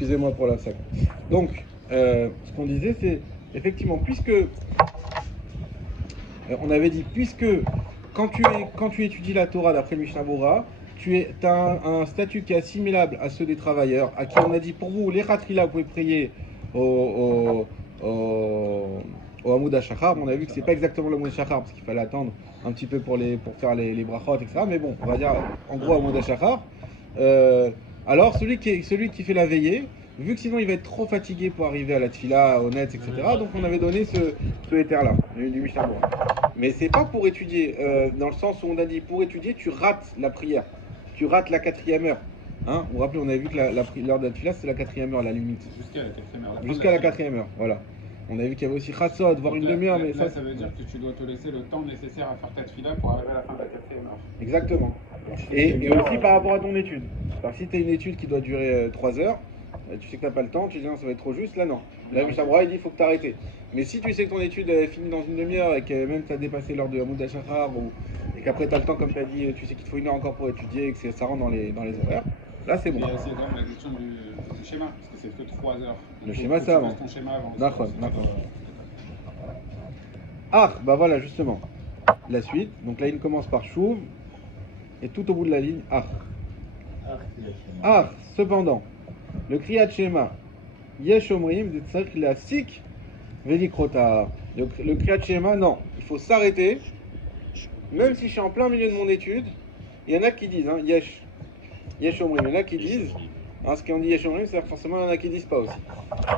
Excusez-moi pour la sac. Donc, ce qu'on disait, c'est effectivement, puisque on avait dit, puisque quand tu étudies la Torah d'après le Mishnah Bora, tu as un statut qui est assimilable à ceux des travailleurs, à qui on a dit pour vous, les Khatrila, vous pouvez prier au Hamoud HaShachar. On a vu que c'est pas exactement le Hamoud HaShachar, parce qu'il fallait attendre un petit peu pour faire les brachot, etc. Mais bon, on va dire en gros Hamoud HaShachar. Alors, celui qui fait la veillée, vu que sinon il va être trop fatigué pour arriver à la tfila, au net, etc. Donc on avait donné ce éther-là, du Mishnah Bora. Mais c'est pas pour étudier, dans le sens où on a dit pour étudier, tu rates la prière, tu rates la 4e heure. Hein, vous vous rappelez, on avait vu que l'heure de la tfila, c'est la 4e heure, la limite. Jusqu'à la 4e heure. Jusqu'à la 4e heure, voilà. On a vu qu'il y avait aussi Khatsot, voire une demi-heure, mais ça veut dire que tu dois te laisser le temps nécessaire à faire ta tfila pour arriver à la fin de la 4e heure. Exactement. Et aussi par rapport à ton étude. Parce que si tu as une étude qui doit durer 3 heures, tu sais que tu n'as pas le temps, tu dis non, ça va être trop juste, là non. Là, Mishnah Bora, il dit il faut que tu arrêtes. Mais si tu sais que ton étude est finie dans une demi-heure et que même tu as dépassé l'heure de Hamoud HaShachar et qu'après tu as le temps, comme tu as dit, tu sais qu'il te faut 1 heure encore pour étudier et que ça rentre dans les horaires, là c'est bon. Et c'est quand même la question du schéma, parce que c'est que 3 heures. Le schéma, c'est avant. Ton schéma avant. D'accord. Ah, bah voilà, justement. La suite. Donc là, il commence par Chouv et tout au bout de la ligne, Ah. Ah, cependant, le Kriyat Shema, Yesh Omrim, c'est-à-dire qu'il a Sik, Velikrota. Le Kriyat Shema, non, il faut s'arrêter, même si je suis en plein milieu de mon étude. Il y en a qui disent, hein, Yesh Omrim, il y en a qui disent, hein, ce qu'on dit Yesh Omrim, c'est forcément il y en a qui disent pas aussi.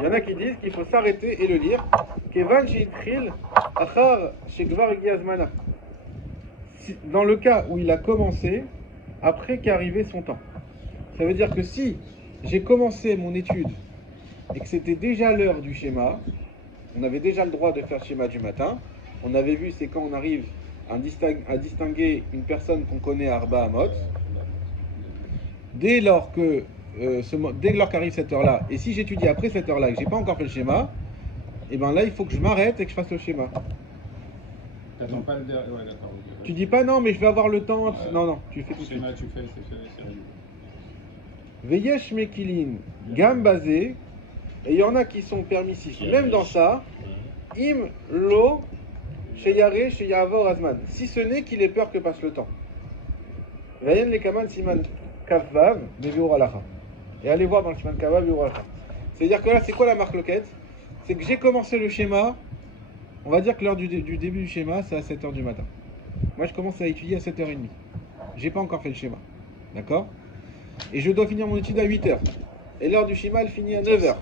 Il y en a qui disent qu'il faut s'arrêter et le lire. Kevan Shitril, Achar Shekvar Giazmana. Dans le cas où il a commencé, après qu'est arrivé son temps. Ça veut dire que si j'ai commencé mon étude et que c'était déjà l'heure du schéma, on avait déjà le droit de faire le schéma du matin. On avait vu, c'est quand on arrive à distinguer une personne qu'on connaît à Arba Amot. Dès lors qu'arrive cette heure-là, et si j'étudie après cette heure-là et que j'ai pas encore fait le schéma, et bien là il faut que je m'arrête et que je fasse le schéma. T'attends pas le dernier. Ouais, d'accord. Tu dis pas non, mais je vais avoir le temps. Non, tu fais tout de suite. Le schéma, tu fais, c'est fait. Veyesh Mekilin, Gam basé, et il y en a qui sont permissifs. Même dans ça, Im Lo, Sheyare, Sheyavor Azman. Si ce n'est qu'il ait peur que passe le temps. Vayen le Kaman Siman Kavav, Bevior Alacha. Et allez voir dans le Siman Kavav, Bevior Alacha. C'est-à-dire que là, c'est quoi la marque loquette? C'est que j'ai commencé le schéma, on va dire que l'heure du début du schéma, c'est à 7h du matin. Moi, je commence à étudier à 7h30. J'ai pas encore fait le schéma. D'accord? Et je dois finir mon étude à 8h. Et l'heure du schéma, elle finit à 9h.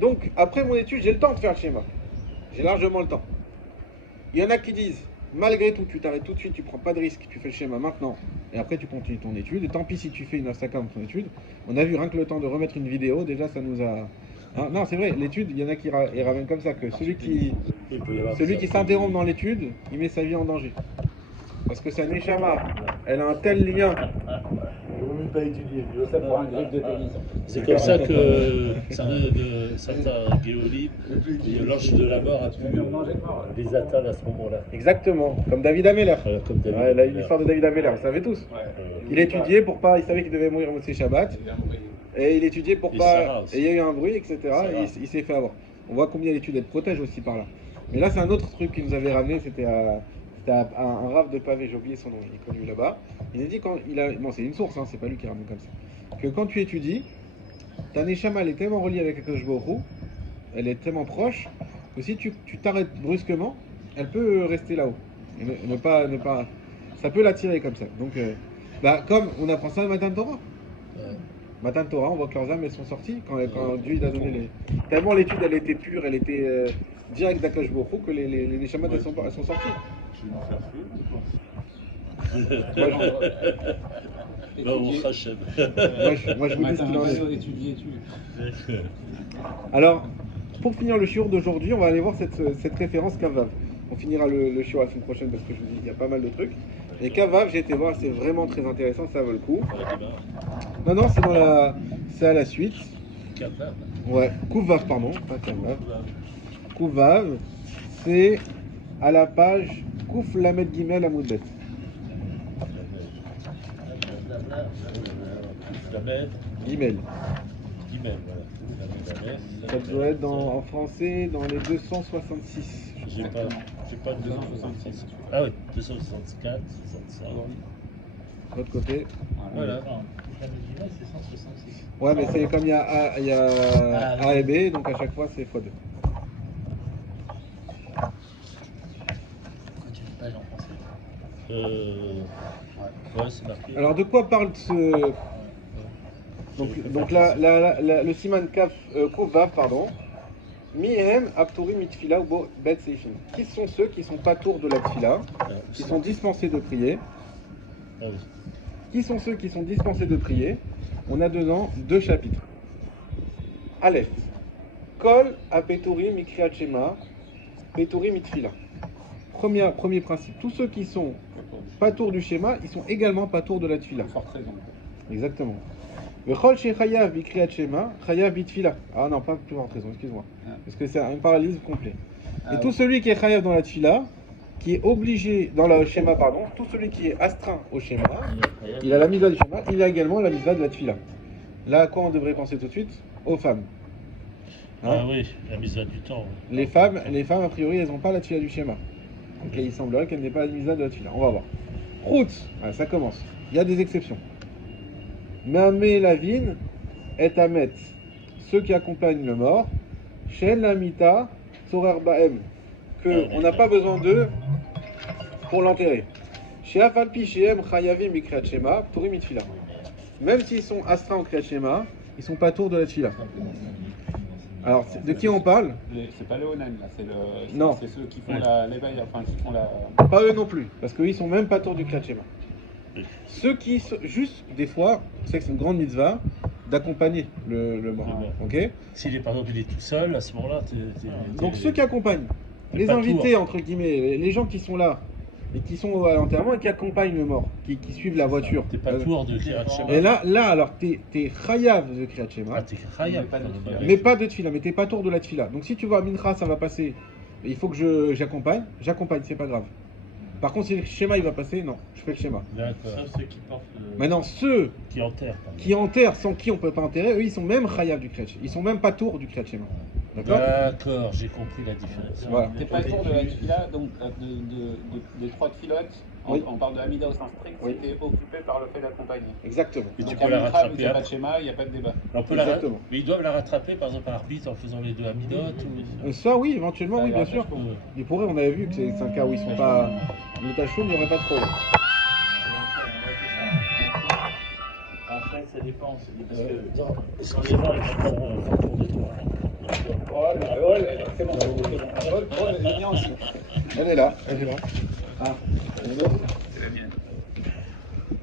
Donc, après mon étude, j'ai le temps de faire le schéma. J'ai largement le temps. Il y en a qui disent, malgré tout, tu t'arrêtes tout de suite, tu prends pas de risque, tu fais le schéma maintenant, et après tu continues ton étude. Et tant pis si tu fais une astaka dans ton étude. On a vu rien que le temps de remettre une vidéo, déjà ça nous a... Hein, non, c'est vrai, l'étude, il y en a qui ramènent comme ça, que celui qui s'interrompt dans l'étude, il met sa vie en danger. Parce que sa neshama, elle a un tel lien. Je ne veux même pas étudier. Je veux ça pour un griffe de tennis. C'est comme ça que certains Géolim, l'ange de la mort a pu les atteindre à ce moment-là. Exactement, comme David Ameller. Voilà, comme David Ouais, l'histoire de David Ameller, vous savez tous. Il étudiait pour pas, il savait qu'il devait mourir au Motsei Shabbat. Et il étudiait pour pas. Et il y a eu un bruit, etc. Et il s'est fait avoir. On voit combien l'étude elle protège aussi par là. Mais là, c'est un autre truc qui nous avait ramené, c'était un rave de pavé, j'ai oublié son nom, il est connu là-bas. Il a dit bon, c'est une source, hein, c'est pas lui qui ramène comme ça. Que quand tu étudies, ta neshama elle est tellement reliée avec Akadosh Baruch Hu, elle est tellement proche que si tu t'arrêtes brusquement, elle peut rester là-haut. Et ne pas, ça peut l'attirer comme ça. Donc, comme on apprend ça le matin de Torah. Matin de Torah, on voit que leurs âmes elles sont sorties quand Dieu il a donné les. Tellement l'étude elle était pure, elle était directe d'Akadosh Baruch Hu que les neshamas elles sont sorties. Moi je vous dis ce qu'il en est. Alors, pour finir le shiur d'aujourd'hui, on va aller voir cette référence Kavav. On finira le shiur la semaine prochaine parce que je vous dis qu'il y a pas mal de trucs. Et Kavav, j'ai été voir, c'est vraiment très intéressant, ça vaut le coup. Non, c'est à la suite. Ouais, Kouvav, pardon, pas Kavav. Kouvav, c'est à la page Kouf Lamed Gimel Amoudbet. Lamed. Gimel. Guimel, voilà. Lamed, Ça doit être en français dans les 266. J'ai pas 266. Ah oui, 264, 65. De l'autre côté. Voilà. Guimel, c'est 166. Ouais, mais c'est comme il y a A et B, donc à chaque fois c'est x2. Pourquoi tu fais pas en français? Ouais, c'est marqué. Alors de quoi parle ce... Donc là, le siman kaf Kouf Vav, pardon. Mihem Apturi Mitfila ou Bo Bet Seifin. Qui sont ceux qui sont pas tours de la tfila, qui sont dispensés de prier? Ah oui. Qui sont ceux qui sont dispensés de prier? On a dedans deux chapitres. Aleph. Kol Apeturi Mikriat Shema, Peturi Mitfila. Premier principe. Tous ceux qui sont pas tours du schéma, ils sont également pas tours de la tfila. Forte raison. Exactement. Vechol Shechayav Bikriat Shema, Chayav Bitfila. Ah non, pas plus forte raison, excuse-moi. Parce que c'est un parallélisme complet. Et tout celui qui est Chayav dans la tfila, qui est obligé, dans le schéma, pardon, tout celui qui est astreint au schéma, il a la mise du schéma, il a également la mise de la tfila. Là, à quoi on devrait penser tout de suite? Aux femmes. Ah oui, la mise à du temps. Oui. Les femmes, a priori, elles n'ont pas la tfila du schéma. Donc il semblerait qu'elle n'ait pas la mise de la tfila. On va voir. Route, ça commence. Il y a des exceptions. Mamé Lavine est Amet, ceux qui accompagnent le mort, Shen Lamita, Sorer Baem, que on n'a pas besoin d'eux pour l'enterrer. Chez Afalpi, chez M, Chayavim, Bikriat Shema, Pturim Mitfila. Même s'ils sont astreints au Kriyat Shema, ils sont pas tours de la tfila. Alors, de qui on parle? C'est pas le Onan là, Non. c'est ceux qui font l'éveil, enfin qui font la. Pas eux non plus, parce qu'ils sont même pas tours du Kriyat Shema. Ceux qui, juste des fois, c'est que c'est une grande mitzvah d'accompagner le mort. Ok. S'il est par exemple il est tout seul, à ce moment-là, Donc ceux qui accompagnent, les pas invités entre guillemets, les gens qui sont là et qui sont à l'enterrement et qui accompagnent le mort, qui suivent la voiture. T'es pas tour de Kriyat Shema. Et là alors t'es chayav de Kriyat Shema, Ah, t'es Chayav. mais pas de tfila, mais t'es pas tour de la tfila. Donc si tu vois Mincha ça va passer, il faut que j'accompagne, c'est pas grave. Par contre si le schéma il va passer, non, je fais le schéma. D'accord. Sauf ceux qui portent le... Maintenant ceux Qui enterre. qui enterrent sans qui on peut pas enterrer, eux ils sont même chayav du Kriyat Shema. Ils sont même pas tour du Kriyat Shema. D'accord. D'accord, j'ai compris la différence. Voilà. T'es pas tour de la tfila, donc des trois tfilotes, Oui. on parle de Hamida au sens strict, Oui. c'était occupé par le fait d'accompagner. Exactement. Et tu Donc peux la à Mitra, rattraper vu qu'il n'y a pas après. de schéma, il n'y a pas de débat. On peut Exactement. Mais ils doivent la rattraper par exemple par arbitre en faisant les deux Amidot ou... Ça oui, éventuellement Ah, oui, il y a bien sûr. un tâche Ils pourraient, on avait vu que c'est un cas où ils sont pas. Le tachon, il n'y aurait pas de problème. Après, ça dépend. Parce que... Excusez-moi, il va pas tourner toi. C'est bon, elle vient aussi. Elle est là. Ah. C'est la mienne.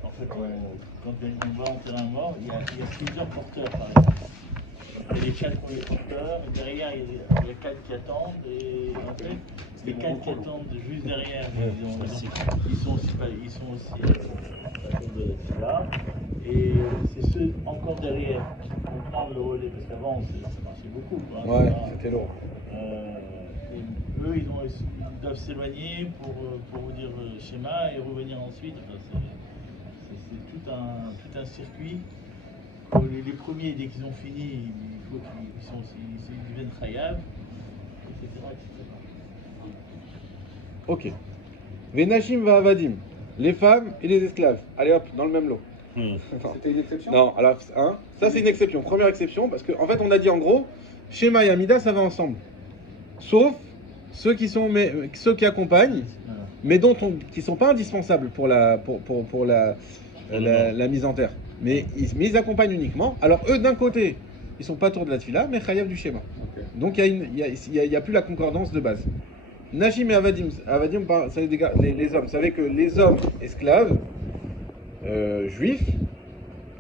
En fait, quand on va enterrer un mort, il y a plusieurs porteurs, par exemple. Il y a les 4 premiers porteurs, et derrière, il y a 4 qui attendent, et en fait, les 4 qui attendent juste derrière, ils sont aussi là, et c'est ceux encore derrière qui vont prendre le relais, parce qu'avant, ça marchait beaucoup. Quoi. Ouais, c'était lourd. Et eux, ils doivent s'éloigner pour vous dire le schéma et revenir ensuite. Enfin, c'est tout un circuit. Les premiers, dès qu'ils ont fini, il faut qu'ils deviennent chayav, etc. Ok. Venashim va avadim. Les femmes et les esclaves. Allez hop, dans le même lot. Enfin, C'était une exception? non, alors, ça c'est une exception. Première exception, parce qu'en fait on a dit en gros, Shema et Amida ça va ensemble. Sauf ceux qui accompagnent, mais qui ne sont pas indispensables pour la mise en terre. Mais ils accompagnent uniquement. Alors eux d'un côté, ils sont pas tour de la tfila, mais chayav du schéma. Okay. Donc il y a plus la concordance de base. Najim et Avadim, ça les hommes. Vous savez que les hommes esclaves, juifs,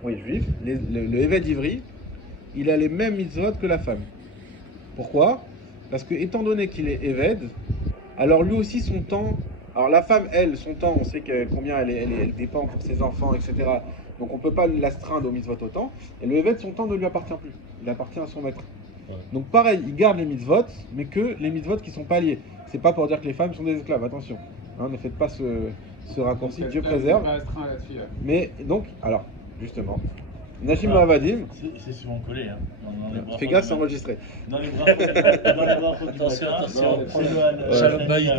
le Eved Ivri, il a les mêmes mitzvot que la femme. Pourquoi? Parce que étant donné qu'il est Eved, alors lui aussi son temps. Alors la femme, elle, son temps, on sait combien elle dépend pour ses enfants, etc. Donc on ne peut pas l'astreindre au mitzvot autant. Et le Eved, son temps ne lui appartient plus. Il appartient à son maître. Ouais. Donc pareil, il garde les mitzvot, mais que les mitzvot qui sont pas liés. C'est pas pour dire que les femmes sont des esclaves, attention. Hein, ne faites pas ce raccourci, Donc, Dieu c'est préserve. pas astreint à la tefila. Mais donc, alors, justement, Najim Avadim, C'est souvent collé. Hein. Dans les fais gaffe, c'est enregistré. Dans les bras du Attention, matin, attention. c'est le Shalom Bayit.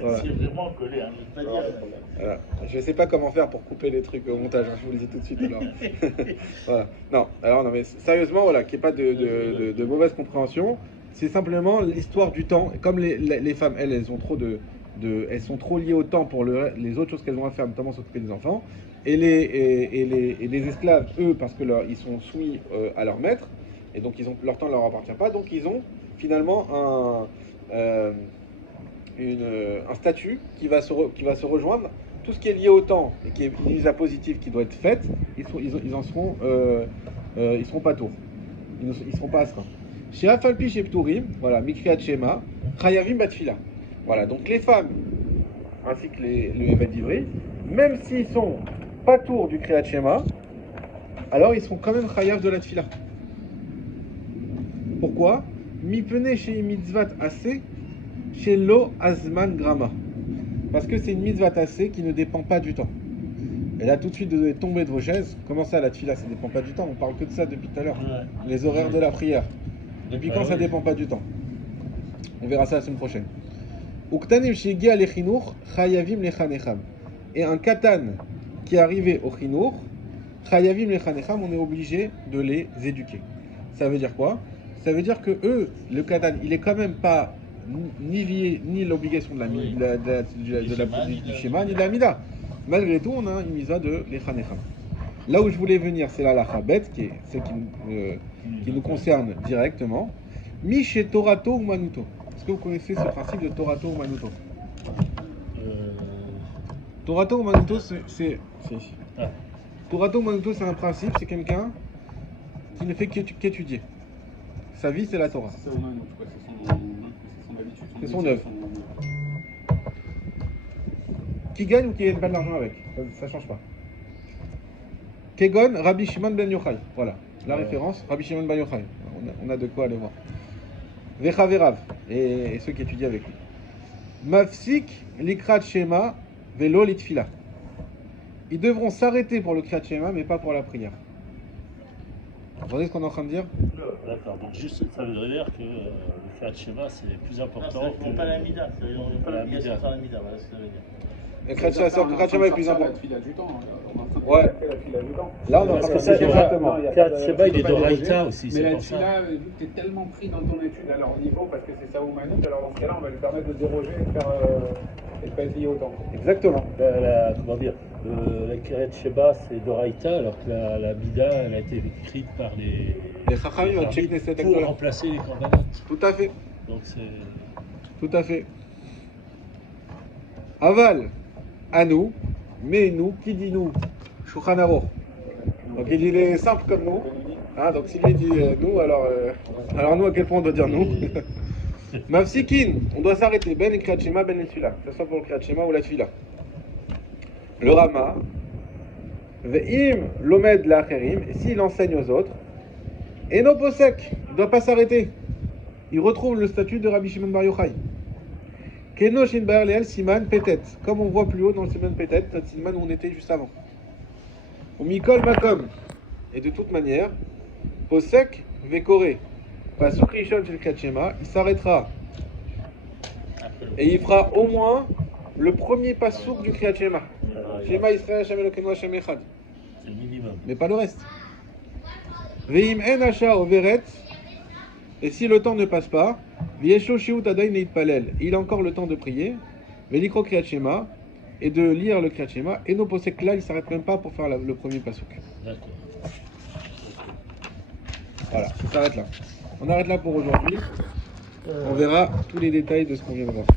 Voilà. C'est vraiment collé. Hein. Je vais pas dire. Voilà. Je ne sais pas comment faire pour couper les trucs au montage, hein, je vous le dis tout de suite alors. Voilà. Non, alors non, mais sérieusement, voilà, qu'il n'y ait pas de mauvaise compréhension. C'est simplement l'histoire du temps. Et comme les femmes, elles ont trop elles sont trop liées au temps pour les autres choses qu'elles ont à faire, notamment s'occuper des enfants. Et les esclaves, eux, parce que ils sont soumis à leur maître, et donc leur temps ne leur appartient pas, donc ils ont finalement un statut qui va se rejoindre. Tout ce qui est lié au temps et qui est une mise à positive qui doit être faite, ils seront pas tours. Ils seront pas astreints. Chez Afalpi, chez Pturim, voilà, Mikriat Shema, Chayavim Batfila. Voilà, donc les femmes ainsi que le évêque d'Ivry, même s'ils sont pas tours du Kriyat Shema, alors ils seront quand même Chayav de la Tfila. Pourquoi? Mipene chez mitzvat assez, chez lo azman grama. Parce que c'est une mitzvah assez qui ne dépend pas du temps. Et là, tout de suite, vous devez tomber de vos chaises. Comment ça, la tfila, ça ne dépend pas du temps? On parle que de ça depuis tout à l'heure. Ouais. Les horaires de la prière. Depuis quand ça oui. dépend pas du temps? On verra ça la semaine prochaine. Uktanim shigia lechinur, chayavim lechanecham. Et un katan qui est arrivé au chinour, chayavim lechanecham, on est obligé de les éduquer. Ça veut dire quoi? Ça veut dire que eux, le katan, il est quand même pas ni lié, ni l'obligation de du schéma, ni de la mida. Malgré tout, on a une misa de l'echanecham. Là où je voulais venir, c'est la lachabet, qui est celle qui nous concerne directement. Mi chez Torato ou Manuto. Est-ce que vous connaissez ce principe de Torato ou Manuto? Torato ou Manuto, c'est ici. Ah. Torato ou Manuto, c'est un principe, c'est quelqu'un qui ne fait qu'étudier. Sa vie, c'est la Torah. C'est son œuvre, c'est son habitude. C'est son œuvre. Qui gagne ou qui gagne pas de l'argent avec, ça ne change pas. Kegon, Rabbi Shimon ben Yochai. Voilà, la référence, Rabbi Shimon ben Yochai. On a de quoi aller voir. Vechaverav, et ceux qui étudient avec lui. Mafsik, likrat shema, velo litfila. Ils devront s'arrêter pour le kriyat shema, mais pas pour la prière. Vous entendez ce qu'on est en train de dire? D'accord, donc juste, ça veut dire que le Kriyat Shema, c'est plus important Non, que... pas la mida. Ils n'ont pas l'obligation de faire la mida. Voilà ce que ça veut dire. Le kriyat shema est plus important. La tefila du temps. Ouais. La tefila du temps. Là, on est en train de faire exactement. Le Kriyat Shema, il est d'Oraïta aussi, Mais c'est la pour ça. tefila, vu que tu es tellement pris dans ton étude à leur niveau, parce que c'est ça ou Manut, alors dans ce cas-là, on va lui permettre de déroger et de faire et de pas être lié au temps. Exactement. Comment dire, la Kriyat Shema, c'est d'Oraïta, alors que la Mida, elle a été écrite par les Chachamim ont checké cette pour acte-là. remplacer les corbanotes. Tout à fait. Donc c'est... Tout à fait. Aval, à nous, mais nous, qui dit nous? Shulchan Aruch. Donc il est simple comme nous. Hein, donc si lui dit nous, alors nous, à quel point on doit dire nous? Mafsikin, on doit s'arrêter. Ben et Kriyat Shema, ben et Tfila. Que ce soit pour le Kriyat Shema ou la Tfila. Le Rama. Ve'im lomed la'acherim. Et s'il enseigne aux autres. Et non posek, il ne doit pas s'arrêter. Il retrouve le statut de Rabbi Shimon Bar Yochai. Keno Shin Bar Leel Siman Petet, comme on voit plus haut dans le Siman Petet, notre Siman où on était juste avant. Ou Mikol Makom. Et de toute manière, Posek Vekore, Pasuk Rishon Shel Kriyat Shema, il s'arrêtera. Et il fera au moins le premier pasuk du Kriyat Shema. Shema Israël Hashem Elokeinu Hashem Echad. C'est le minimum. Mais pas le reste. Veim en asha overet. Et si le temps ne passe pas, viesho shiut adayin neitpalel. Il a encore le temps de prier. Velikro kriyat shema et de lire le kriyat shema. Et nos posek là, il s'arrête même pas pour faire le premier pasuk. D'accord. Voilà, il s'arrête là. On arrête là pour aujourd'hui. On verra tous les détails de ce qu'on vient de voir.